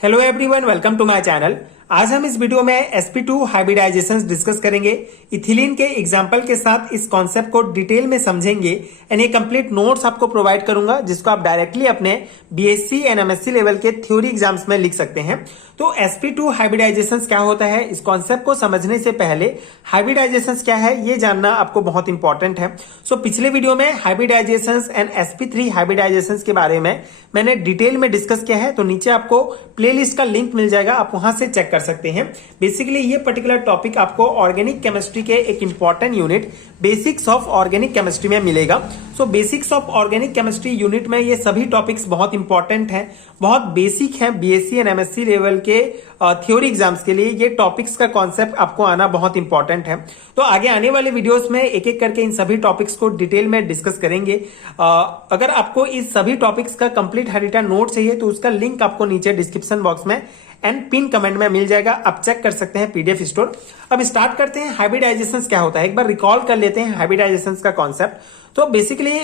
Hello everyone, welcome to my channel. आज हम इस वीडियो में sp2 हाइब्रिडाइजेशन डिस्कस करेंगे। इथिलीन के एग्जांपल के साथ इस कॉन्सेप्ट को डिटेल में समझेंगे एंड ये कंप्लीट नोट्स आपको प्रोवाइड करूंगा जिसको आप डायरेक्टली अपने बीएससी एंड एमएससी लेवल के थ्योरी एग्जाम्स में लिख सकते हैं। तो sp2 हाइब्रिडाइजेशन क्या होता है, इस कॉन्सेप्ट को समझने से पहले हाइब्रिडाइजेशन क्या है ये जानना आपको बहुत इंपॉर्टेंट है। सो पिछले वीडियो में हाइब्रिडाइजेशन एंड sp3 हाइब्रिडाइजेशन के बारे में मैंने डिटेल में डिस्कस किया है, तो नीचे आपको प्लेलिस्ट का लिंक मिल जाएगा, आप वहां से चेक कर सकते हैं। बेसिकली ये पर्टिकुलर टॉपिक आपको ऑर्गेनिक केमिस्ट्री के एक important unit basics of organic chemistry में मिलेगा। सो basics of organic chemistry unit में ये सभी टॉपिक्स बहुत इंपॉर्टेंट हैं, बहुत बेसिक है। बीएससी एंड एमएससी लेवल के थ्योरी एग्जाम्स के लिए ये टॉपिक्स का कॉन्सेप्ट आपको आना बहुत इंपॉर्टेंट है। तो आगे आने वाले वीडियोस में एक एक करके इन सभी टॉपिक्स को डिटेल में डिस्कस करेंगे। अगर आपको इस सभी टॉपिक्स का कंप्लीट रिटन नोट चाहिए तो उसका लिंक आपको नीचे डिस्क्रिप्शन बॉक्स में एंड पिन कमेंट में मिल जाएगा, आप चेक कर सकते हैं पीडीएफ स्टोर। अब स्टार्ट करते हैं हाइब्रिडाइजेशन क्या होता है, एक बार रिकॉल कर लेते हैं हाइब्रिडाइजेशन का कॉन्सेप्ट। तो बेसिकली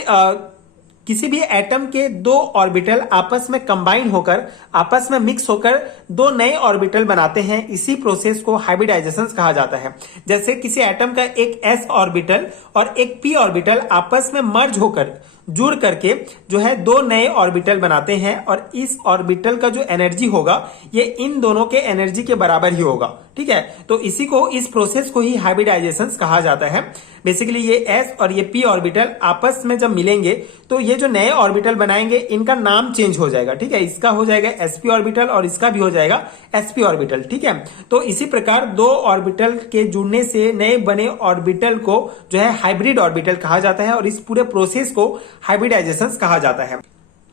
किसी भी एटम के दो ऑर्बिटल आपस में कंबाइन होकर आपस में मिक्स होकर दो नए ऑर्बिटल बनाते हैं, इसी प्रोसेस को हाइब्रिडाइजेशन कहा जाता है। जैसे किसी एटम का एक s ऑर्बिटल और एक p ऑर्बिटल आपस में मर्ज होकर जुड़ करके जो है दो नए ऑर्बिटल बनाते हैं और इस ऑर्बिटल का जो एनर्जी होगा ये इन दोनों के एनर्जी के बराबर ही होगा, ठीक है। तो इस प्रोसेस को ही हाइब्रिडाइजेशन कहा जाता है। बेसिकली ये s और ये p ऑर्बिटल आपस में जब मिलेंगे तो ये जो नए ऑर्बिटल बनाएंगे इनका नाम चेंज हो जाएगा, ठीक है। इसका हो जाएगा sp ऑर्बिटल और इसका भी हो जाएगा sp ऑर्बिटल, ठीक है। तो इसी प्रकार दो ऑर्बिटल के जुड़ने से नए बने ऑर्बिटल को जो है हाइब्रिड ऑर्बिटल कहा जाता है और इस पूरे प्रोसेस को हाइब्रिडाइजेशन कहा जाता है।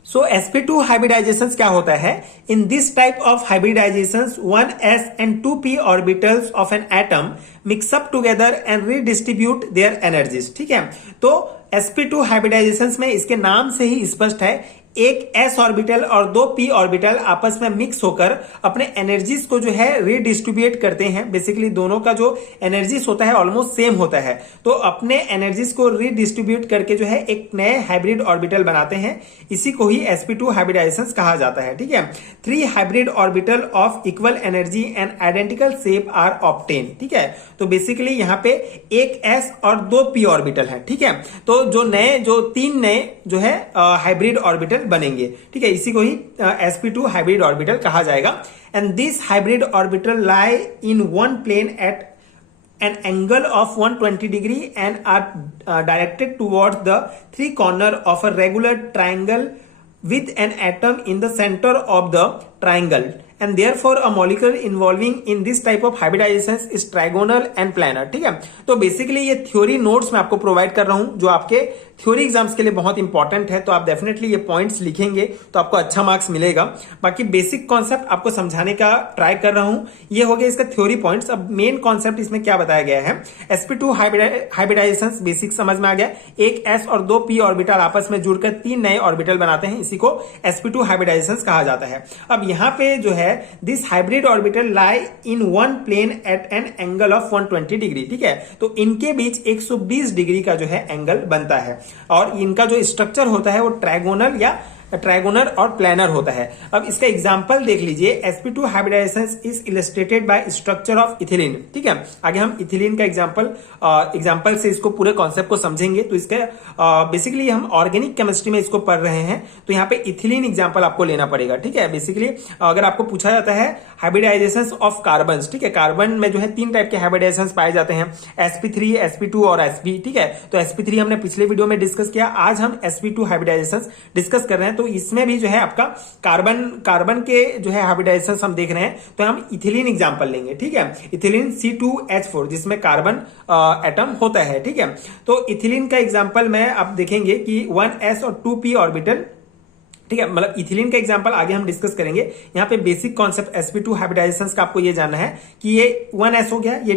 सो sp2 हाइब्रिडाइजेशन क्या होता है? In this type of hybridisation 1s and 2p orbitals of an atom mix up together and redistribute their energies, ठीक है। तो sp2 हाइब्रिडाइजेशन में इसके नाम से ही स्पष्ट है, एक s ऑर्बिटल और दो p ऑर्बिटल आपस में मिक्स होकर अपने एनर्जीज को जो है रीडिस्ट्रीब्यूट करते हैं। बेसिकली दोनों का जो एनर्जीज होता है ऑलमोस्ट सेम होता है, तो अपने एनर्जीज को रीडिस्ट्रीब्यूट करके जो है एक नए हाइब्रिड ऑर्बिटल बनाते हैं, इसी को ही sp2 हाइब्रिडाइजेशन कहा जाता है, ठीक है। 3 hybrid orbital of equal energy and identical shape are obtain, ठीक है। तो बेसिकली यहाँ पे एक s और दो p ऑर्बिटल है, ठीक है। तो जो तीन नए जो है हाइब्रिड ऑर्बिटल बनेंगे, ठीक है। इसी को ही sp2 हाइब्रिड ऑर्बिटल कहा जाएगा। And this hybrid orbital lie in one plane at an angle of 120 degree and are directed towards the three corner of a regular triangle with an atom in the center of the triangle, and therefore a molecule involving in this type of hybridization is trigonal and planar, ठीक है। तो basically ये theory notes मैं आपको provide कर रहा हूं जो आपके थ्योरी एग्जाम्स के लिए बहुत इंपॉर्टेंट है, तो आप डेफिनेटली ये पॉइंट्स लिखेंगे तो आपको अच्छा मार्क्स मिलेगा। बाकी बेसिक कॉन्सेप्ट आपको समझाने का ट्राई कर रहा हूं, ये हो गया इसका थ्योरी पॉइंट्स। अब मेन कॉन्सेप्ट इसमें क्या बताया गया है, sp2 हाइब्रिडाइजेशन बेसिक समझ में आ गया, एक s और दो p ऑर्बिटल आपस में जुड़कर तीन नए ऑर्बिटल बनाते हैं, इसी को sp2 हाइब्रिडाइजेशन कहा जाता है। अब यहाँ पे जो है this hybrid orbital lie in one plane at an angle of 120 degree, ठीक है। तो इनके बीच 120 डिग्री का जो है एंगल बनता है और इनका जो स्ट्रक्चर होता है वो ट्राइगोनल और प्लानर होता है। अब इसका एग्जांपल देख लीजिए, sp2 hybridisation is illustrated by structure of ethylene, ठीक है। आगे हम इथिलीन का एग्जांपल से इसको पूरे कॉन्सेप्ट को समझेंगे। तो इसका बेसिकली हम ऑर्गेनिक केमिस्ट्री में इसको पढ़ रहे हैं, तो यहाँ पे इथिलीन एग्जांपल आपको लेना पड़ेगा, ठीक है। बेसिकली अगर आपको पूछा जाता है हाइब्रिडाइजेशन ऑफ कार्बन, ठीक है, कार्बन में जो है तीन टाइप के हाइब्रिडाइजेशन पाए जाते हैं, sp3, sp2 और sp, ठीक है। तो sp3 हमने पिछले वीडियो में डिस्कस किया, आज हम sp2 हाइब्रिडाइजेशन डिस्कस कर रहे हैं। तो इसमें भी जो है आपका कार्बन के जो है हाइब्रिडाइजेशन हम देख रहे हैं, तो हम इथिलीन एग्जांपल लेंगे, ठीक है। इथिलीन C2H4 जिसमें कार्बन एटम होता है, ठीक है। तो इथिलीन का एग्जांपल में आप देखेंगे कि 1s और 2p ऑर्बिटल, ठीक है, मतलब इथिलीन का एग्जांपल आगे हम डिस्कस करेंगे। यहाँ पे बेसिक कॉन्सेप्ट sp2 हाइब्रिडाइजेशन का आपको ये जानना है कि ये 1s हो गया, ये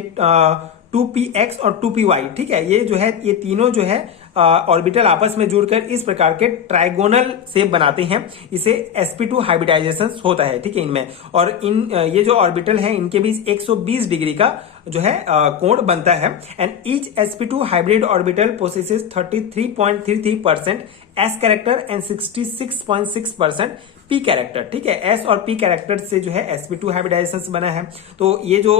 2px और 2py, ठीक है। ये जो है ये तीनों जो है ऑर्बिटल आपस में जुड़कर इस प्रकार के ट्राइगोनल शेप बनाते हैं। इसे sp2 हाइब्रिडाइजेशन होता है, ठीक है इनमें। और इन ये जो ऑर्बिटल है इनके बीच 120 डिग्री का जो है कोण बनता है। And each sp2 hybrid orbital possesses 33.33% s character and 66.6% p character, ठीक है। s और p कैरेक्टर से जो है sp2 हाइब्रिडाइजेशन बना है। तो ये जो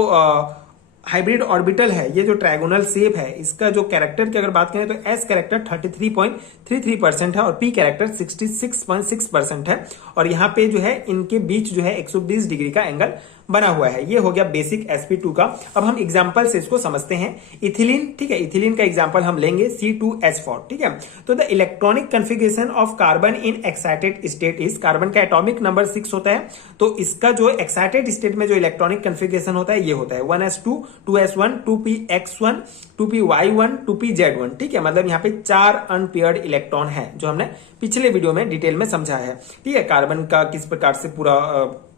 हाइब्रिड ऑर्बिटल है, ये जो ट्रायगोनल शेप है, इसका जो कैरेक्टर की अगर बात करें तो एस कैरेक्टर 33.33% है और पी कैरेक्टर 66.6% है। और यहाँ पे जो है इनके बीच जो है 120 डिग्री का एंगल बना हुआ है। ये हो गया बेसिक sp2 का। अब हम एग्जांपल से इसको समझते हैं। इथिलीन, ठीक है, इथिलीन का एग्जांपल हम लेंगे C2H4, ठीक है। तो the electronic configuration of carbon in excited state is, carbon का एटॉमिक नंबर 6 होता है। तो इसका जो एक्साइटेड स्टेट में जो इलेक्ट्रॉनिक कन्फिगरेशन होता है ये होता है 1s2, 2s1, 2px1, 2py1, 2pz1, ठीक है। मतलब यहाँ पे 4 अनपेयर्ड इलेक्ट्रॉन है जो हमने पिछले वीडियो में डिटेल में समझा है, ठीक है। कार्बन का किस प्रकार से पूरा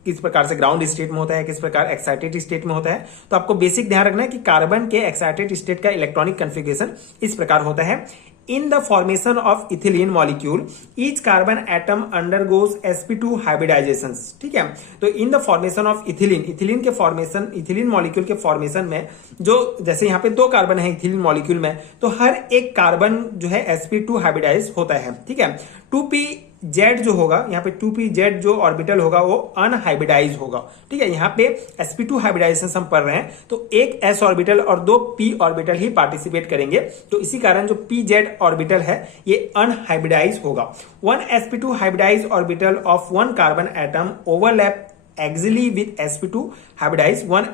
किस प्रकार से ग्राउंड स्टेट में होता है, किस प्रकार एक्साइटेड स्टेट में होता है। तो आपको बेसिक ध्यान रखना है कि कार्बन के एक्साइटेड स्टेट का इलेक्ट्रॉनिक कन्फिगरेशन इस प्रकार होता है। In the formation of ethylene molecule, each carbon atom undergoes sp2 hybridizations, ठीक है। तो in the formation of ethylene के फॉर्मेशन, इथिलीन मॉलिक्यूल के फॉर्मेशन में जो जैसे यहाँ पे 2 कार्बन है इथिलीन मॉलिक्यूल में, तो हर एक कार्बन जो है sp2 हाइब्रिडाइज होता है, ठीक है। 2pz जो होगा यहाँ पे 2pz जो ऑर्बिटल होगा वो अनहाइब्रिडाइज होगा, ठीक है। यहाँ पे sp2 हाइब्रिडाइजेशन हम पढ़ रहे हैं तो एक s ऑर्बिटल और 2 p ऑर्बिटल ही पार्टिसिपेट करेंगे। तो इसी कारण जो pz ऑर्बिटल है ये अनहाइब्रिडाइज होगा। 1 sp2 hybridise orbital of 1 carbon atom overlap axially with sp2 hybridise 1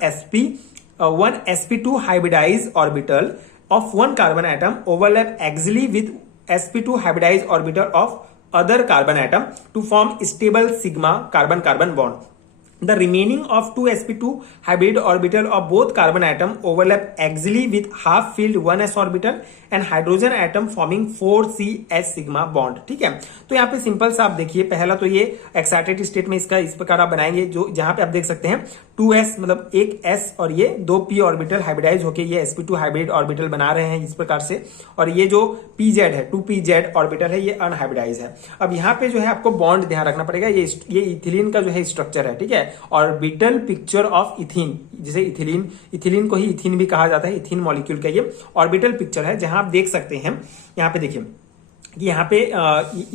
sp2 hybridise orbital of 1 carbon atom overlap axially with sp2 hybridized orbital of other carbon atom to form stable sigma carbon-carbon bond. The remaining of 2 sp2 hybrid orbital of both carbon atom overlap axially with half filled 1s orbital and hydrogen atom forming 4cs sigma bond, ठीक है। तो यहाँ पे simple सा आप देखिए, पहला तो ये एक्साइटेड स्टेट में इसका इस प्रकार आप बनाएंगे जो जहां पे आप देख सकते हैं 2s मतलब एक s और ये 2p ऑर्बिटल हाइब्रिडाइज होके ये sp2 हाइब्रिड ऑर्बिटल बना रहे हैं इस प्रकार से। और ये जो pz है 2pz ऑर्बिटल है ये अनहाइब्रिडाइज है। अब यहाँ पे जो है आपको बॉन्ड ध्यान रखना पड़ेगा, ये इथिलीन का जो है स्ट्रक्चर है, ठीक है। ऑर्बिटल पिक्चर ऑफ इथीन, जिसे इथिलीन को ही इथीन भी कहा जाता है, इथीन मॉलिक्यूल का ये ऑर्बिटल पिक्चर है जहां आप देख सकते हैं। यहाँ पे देखिए कि यहाँ पे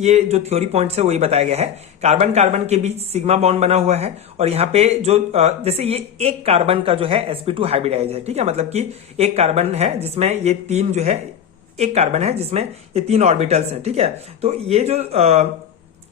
ये जो थ्योरी पॉइंट्स है वही बताया गया है। कार्बन कार्बन के बीच सिग्मा बॉन्ड बना हुआ है और यहाँ पे जो जैसे ये एक कार्बन का जो है sp2 हाइब्रिडाइज है, ठीक है। मतलब कि एक कार्बन है जिसमें ये 3 जो है, एक कार्बन है जिसमें ये 3 ऑर्बिटल्स हैं, ठीक है। तो ये जो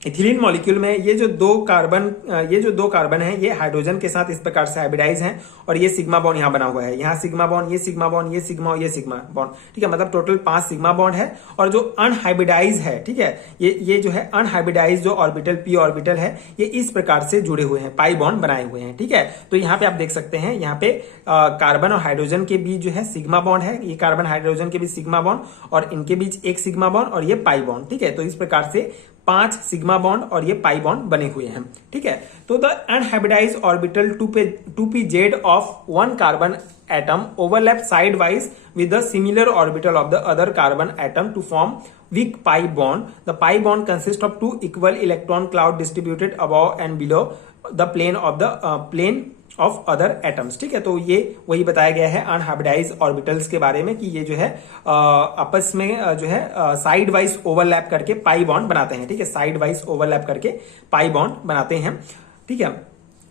इथिलीन मॉलिक्यूल में ये जो दो कार्बन है ये हाइड्रोजन के साथ इस प्रकार से हाइब्रिडाइज हैं और ये सिग्मा बॉन्ड यहाँ बना हुआ है। यहाँ सिग्मा बॉन्ड, ये सिग्मा बॉन्ड, ये सिग्मा और ये सिग्मा बॉन्ड, ठीक है। मतलब टोटल 5 सिग्मा बॉन्ड है। और जो अनहाइब्रिडाइज है, ठीक है, ये जो है अनहाइब्रिडाइज जो ऑर्बिटल p ऑर्बिटल है ये इस प्रकार से जुड़े हुए हैं, पाई बॉन्ड बनाए हुए हैं, ठीक है। तो यहाँ पे आप देख सकते हैं, यहाँ पे कार्बन और हाइड्रोजन के बीच जो है सिग्मा बॉन्ड है, ये कार्बन हाइड्रोजन के बीच सिग्मा बॉन्ड और इनके बीच एक सिग्मा बॉन्ड और ये पाई बॉन्ड, ठीक है। तो इस प्रकार से 5 सिग्मा बॉन्ड और ये पाई बॉन्ड बने हुए हैं, ठीक है। तो the unhybridise orbital 2pz of 1 carbon atom overlap sidewise with the similar orbital of the other carbon atom to form weak pi bond. The pi bond consists of 2 equal electron cloud distributed above and below the plane of other atoms, ठीक है। तो ये वही बताया गया है unhybridised orbitals के बारे में कि ये जो है आपस में जो है साइड वाइज ओवरलैप करके पाई बॉन्ड बनाते हैं, ठीक है। साइड वाइज ओवरलैप करके पाई बॉन्ड बनाते हैं, ठीक है।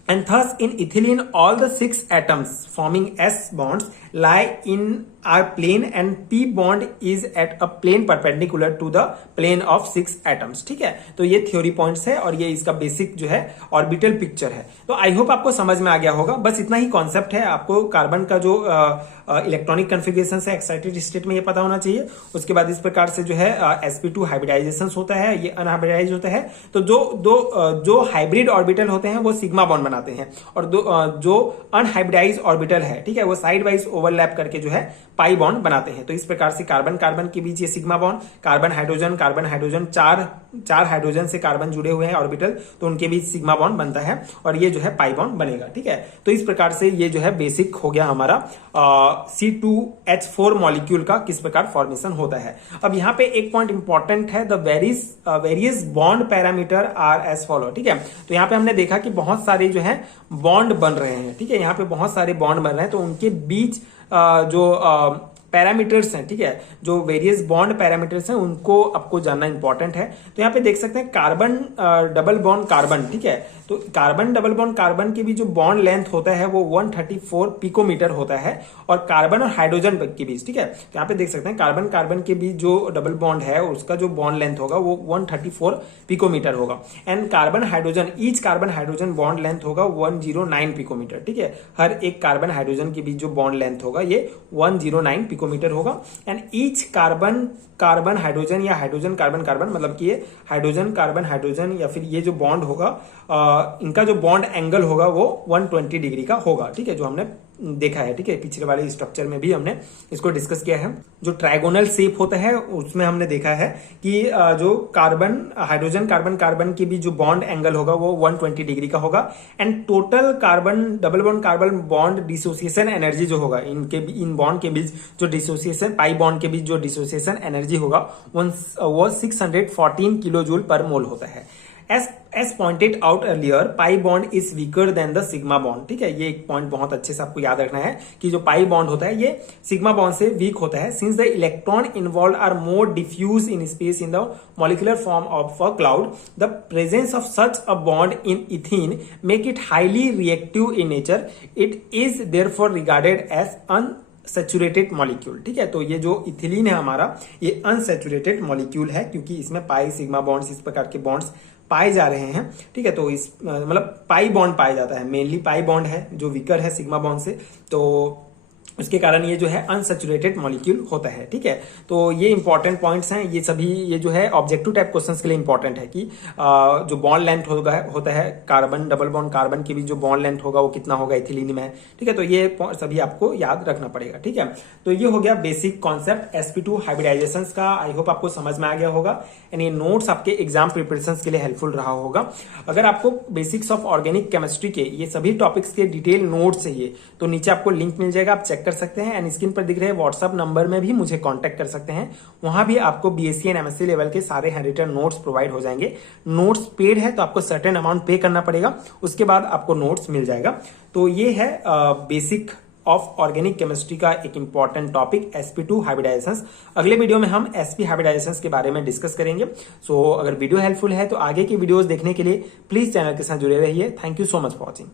And thus in ethylene all the 6 atoms forming S bonds lie in our plane and P bond is at a plane perpendicular to the plane of 6 atoms, ठीक है। तो ये theory points है और ये इसका बेसिक जो है ऑर्बिटल पिक्चर है। तो आई होप आपको समझ में आ गया होगा। बस इतना ही कॉन्सेप्ट है। आपको कार्बन का जो इलेक्ट्रॉनिक कन्फिगरेशन है एक्साइटेड स्टेट में ये पता होना चाहिए। उसके बाद इस प्रकार से जो है sp2 हाइब्रिडाइजेशन होता है, ये अनहाइब्रिडाइज होता है। तो जो हाइब्रिड ऑर्बिटल होते हैं वो सिग्मा बॉन्ड बनाते हैं, और जो अनहाइब्रिडाइज ऑर्बिटल है, ठीक है, वो साइड वाइज ओवरलैप करके जो है पाई बॉन्ड बनाते हैं। तो इस प्रकार से कार्बन कार्बन के बीच ये सिग्मा बॉन्ड, कार्बन हाइड्रोजन, चार हाइड्रोजन से कार्बन जुड़े हुए हैं ऑर्बिटल, तो उनके बीच सिग्मा बॉन्ड बनता है और ये जो है पाई बॉन्ड बनेगा। ठीक है, तो इस प्रकार से ये जो है बेसिक हो गया हमारा C2H4 मॉलिक्यूल का किस प्रकार फॉर्मेशन होता है। अब यहाँ पे एक पॉइंट इंपॉर्टेंट है, the various bond parameter are as follow. ठीक है, तो यहाँ पे हमने देखा कि बहुत सारे जो है बॉन्ड बन रहे हैं। ठीक है, यहाँ पे बहुत सारे बॉन्ड बन रहे हैं, तो उनके बीच जो पैरामीटर्स हैं, ठीक है, जो वेरियस बॉन्ड पैरामीटर्स हैं उनको आपको जानना इंपॉर्टेंट है। तो यहाँ पे देख सकते हैं कार्बन डबल बॉन्ड कार्बन, ठीक है, तो कार्बन डबल बॉन्ड कार्बन के बीच जो बॉन्ड लेंथ होता है वो 134 पिकोमीटर होता है, और कार्बन और हाइड्रोजन के बीच, ठीक है, तो यहाँ पे देख सकते हैं कार्बन कार्बन के बीच जो डबल बॉन्ड है उसका जो बॉन्ड लेंथ होगा वो 134 पिकोमीटर होगा, and carbon hydrogen bond length होगा 109 पिकोमीटर। ठीक है, हर एक कार्बन हाइड्रोजन के बीच जो बॉन्ड लेंथ होगा ये 109 पिकोमीटर होगा, एंड ईच कार्बन हाइड्रोजन या हाइड्रोजन कार्बन मतलब कि ये हाइड्रोजन या फिर ये जो बॉन्ड होगा इनका जो बॉन्ड एंगल होगा वो 120 डिग्री का होगा। ठीक है, जो हमने देखा है, ठीक है, पिछले वाले स्ट्रक्चर में भी हमने इसको डिस्कस किया है। जो ट्रायगोनल शेप होता है उसमें हमने देखा है कि जो हाइड्रोजन कार्बन के बीच जो बॉन्ड एंगल होगा वो 120 डिग्री का होगा, and total carbon bond dissociation energy जो होगा इन बॉन्ड के बीच जो डिसोसिएशन पाई बॉन्ड के बीच जो डिसोसिएशन एनर्जी होगा वो 614 किलो जूल पर मोल होता है। As pointed out earlier, pi bond is weaker than the sigma bond। ठीक है, ये एक पॉइंट बहुत अच्छे से आपको याद रखना है कि जो पाई बॉन्ड होता है ये सिग्मा बॉन्ड से वीक होता है, since the electron involved are more diffuse in space in the molecular form of a cloud, the presence of such a bond in ethene make it highly reactive in nature। It is therefore regarded as unsaturated molecule. ठीक है, तो ये जो ethylene है हमारा ये unsaturated molecule है, क्योंकि इसमें पाई सिग्मा बॉन्ड्स इस प्रकार के बॉन्ड्स पाए जा रहे हैं। ठीक है, तो इस मतलब पाई बॉन्ड पाया जाता है, मेनली पाई बॉन्ड है जो वीकर है सिग्मा बॉन्ड से, तो उसके कारण ये जो है अनसैचुरेटेड मॉलिक्यूल होता है। ठीक है, तो ये इंपॉर्टेंट पॉइंट्स हैं, ये सभी ये जो है ऑब्जेक्टिव टाइप क्वेश्चंस के लिए इंपॉर्टेंट है कि जो बॉन्ड लेंथ होता है कार्बन डबल बॉन्ड कार्बन के बीच जो बॉन्ड लेंथ होगा वो कितना होगा इथिलीन में। ठीक है, तो ये सभी आपको याद रखना पड़ेगा। ठीक है, तो ये हो गया बेसिक कॉन्सेप्ट sp2 हाइब्रिडाइजेशन का। आई होप आपको समझ में आ गया होगा, एंड ये नोट्स आपके एग्जाम प्रिपरेशन के लिए हेल्पफुल रहा होगा। अगर आपको बेसिक्स ऑफ ऑर्गेनिक केमिस्ट्री के ये सभी टॉपिक्स के डिटेल नोट्स चाहिए तो नीचे आपको लिंक मिल जाएगा, आप चेक कर सकते हैं, एंड स्क्रीन पर दिख रहे व्हाट्सएप नंबर में भी मुझे कांटेक्ट कर सकते हैं। वहां भी आपको बीएससी एंड एमएससी लेवल के सारे हैंडरिटन नोट्स प्रोवाइड हो जाएंगे। नोट्स पेड है तो आपको सर्टेन अमाउंट पे करना पड़ेगा, उसके बाद आपको नोट्स मिल जाएगा। तो ये है बेसिक ऑफ ऑर्गेनिक केमिस्ट्री का एक इंपॉर्टेंट टॉपिक sp2 हाइब्रिडाइजेशंस। अगले वीडियो में हम sp हाइब्रिडाइजेशंस के बारे में डिस्कस करेंगे। सो अगर वीडियो हेल्पफुल है तो आगे की वीडियोस देखने के लिए प्लीज चैनल के साथ जुड़े रहिए। Thank you so much for watching.